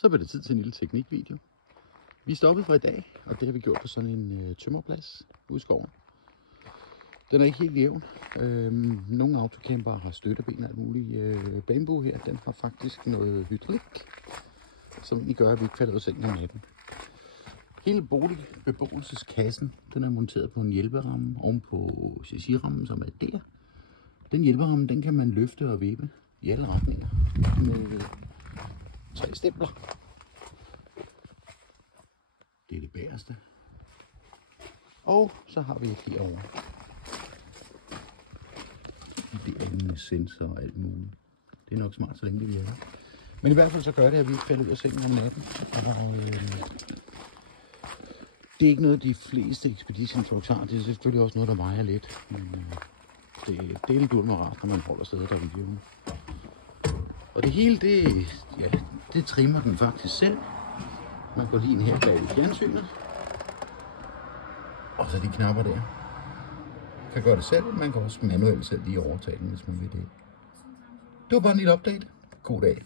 Så bliver det tid til en lille teknikvideo. Vi er stoppet for i dag, og det har vi gjort på sådan en tømmerplads ude i skoven. Den er ikke helt jævn. Nogle autocamper har støtteben og alt muligt. Bamboo her, den har faktisk noget hydraulik, som egentlig gør, at vi ikke falder ud af sengen om natten. Hele beboelseskassen, den er monteret på en hjælperamme oven på chassisrammen, som er der. Den hjælperamme, den kan man løfte og vippe i alle retninger med 3 stempler. Det er det bagerste. Og så har vi et herovre. Det er med sensor og alt muligt. Det er nok smart, så længe det virker. Men i hvert fald så gør det, at vi ikke falder ud af sengen om natten. Og det er ikke noget, de fleste Expedition Trucks har. Det er selvfølgelig også noget, der vejer lidt. Men det er lidt med rart, når man holder stedet der i videoen. Og det hele, det trimmer den faktisk selv. Man går lige ind her bag i fjernsynet. Og så de knapper der. Kan gøre det selv. Man kan også manuelt selv lige overtage den, hvis man vil det. Det var bare en lille update. God dag.